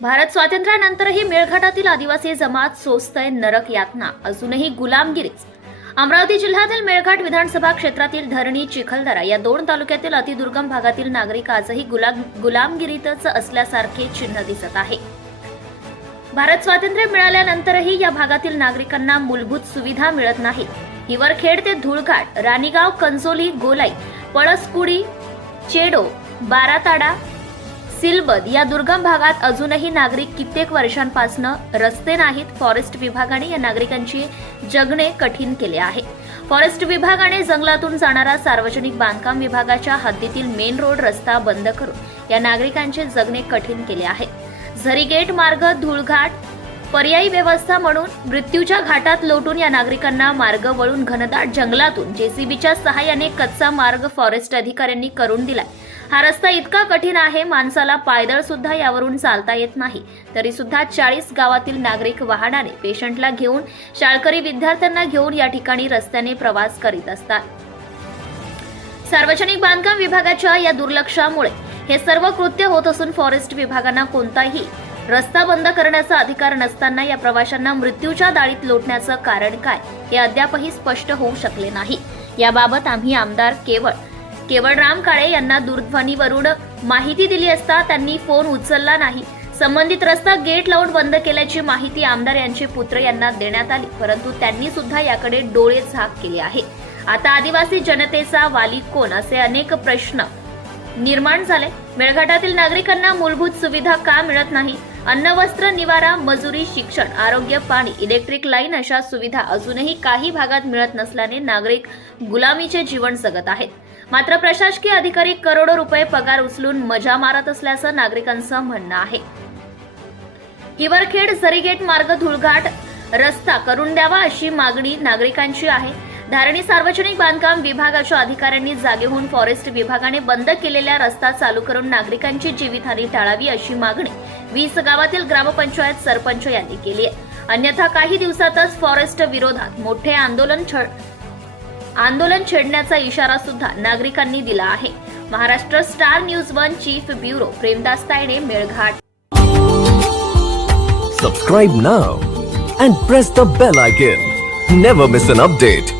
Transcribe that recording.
भारत स्वातंत्र्यानंतरही मेळघाटातील आदिवासी जमात सोसतय नरक यातना. अजूनही गुलामगिरीच. अमरावती जिल्ह्यातील मेळघाट विधानसभा क्षेत्रातील धरणी चिखलदरा या दोन तालुक्यातील अतिदुर्गम भागातील नागरिक आजही गुलाम गुलामगिरीतच असल्यासारखे चिन्ह दिसत आहे. भारत स्वातंत्र्य मिळाल्यानंतरही या भागातील नागरिकांना मूलभूत सुविधा मिळत नाहीत. हिवरखेड ते धुळघाट राणीगाव कंजोली गोलाई पळसकुडी चेडो बाराताडा सिलबद या दुर्गम भागात अजूनही नागरिक कित्येक वर्षांपासून रस्ते नाहीत फॉरेस्ट विभागाने या नागरिकांची जगणे कठीण केले आहे. फॉरेस्ट विभागाने जंगलातून जाणारा सार्वजनिक बांधकाम विभागाच्या हद्दीतील मेन रोड रस्ता बंद करून या नागरिकांचे जगणे कठीण केले आहे. झरीगेट मार्ग धुळघाट पर्यायी व्यवस्था म्हणून मृत्यूच्या घाटात लोटून या नागरिकांना मार्ग वळून घनदाट जंगलातून जेसीबीच्या सहाय्याने कच्चा मार्ग फॉरेस्ट अधिकाऱ्यांनी करून दिलाय. हा रस्ता इतका कठीण आहे माणसाला पायदळ सुद्धा यावरून चालता येत नाही. तरी सुद्धा चाळीस गावातील नागरिक वाहनाने पेशंटला घेऊन शाळकरी विद्यार्थ्यांना घेऊन या ठिकाणी रस्त्याने प्रवास करीत असतात. सार्वजनिक बांधकाम विभागाच्या या दुर्लक्षामुळे हे सर्व कृत्य होत असून फॉरेस्ट विभागांना कोणताही रस्ता बंद करण्याचा अधिकार नसताना या प्रवाशांना मृत्यूच्या दाळीत लोटण्याचं कारण काय हे अद्यापही स्पष्ट होऊ शकले नाही. याबाबत आम्ही आमदार केवळ केवळ राम काळे यांना दूरध्वनीवरून माहिती दिली असता त्यांनी फोन उचलला नाही. संबंधित रस्ता गेट लावून बंद केल्याची माहिती आमदार यांचे पुत्र यांना देण्यात आली परंतु त्यांनी सुद्धा याकडे डोळे झाक केले आहे. आता आदिवासी जनतेचा वाली कोण असे अनेक प्रश्न निर्माण झाले. मेळघाटातील नागरिकांना मूलभूत सुविधा का मिळत नाही? अन्न वस्त्र निवारा मजुरी शिक्षण आरोग्य पाणी इलेक्ट्रिक लाईन अशा सुविधा अजूनही काही भागात मिळत नसल्याने नागरिक गुलामीचे जीवन जगत आहेत. मात्र प्रशासकीय अधिकारी करोडो रुपये पगार उचलून मजा मारत असल्याचं नागरिकांचं म्हणणं आहे. हिवरखेड झरीगेट मार्ग धुळघाट रस्ता करून द्यावा अशी मागणी नागरिकांची आहे. धारणी सार्वजनिक बांधकाम विभागाच्या अधिकाऱ्यांनी जागे होऊन फॉरेस्ट विभागाने बंद केलेल्या रस्ता चालू करून नागरिकांची जीवितहानी टाळावी अशी मागणी वीस गावातील ग्रामपंचायत सरपंच यांनी केली आहे. अन्यथा काही दिवसातच फॉरेस्ट विरोधात मोठे आंदोलन आंदोलन छेडण्याचा इशारा सुद्धा नागरिकांनी दिला आहे. Maharashtra Star News one chief bureau Premdas Tayde Melghat. Subscribe now and press the bell icon never miss an update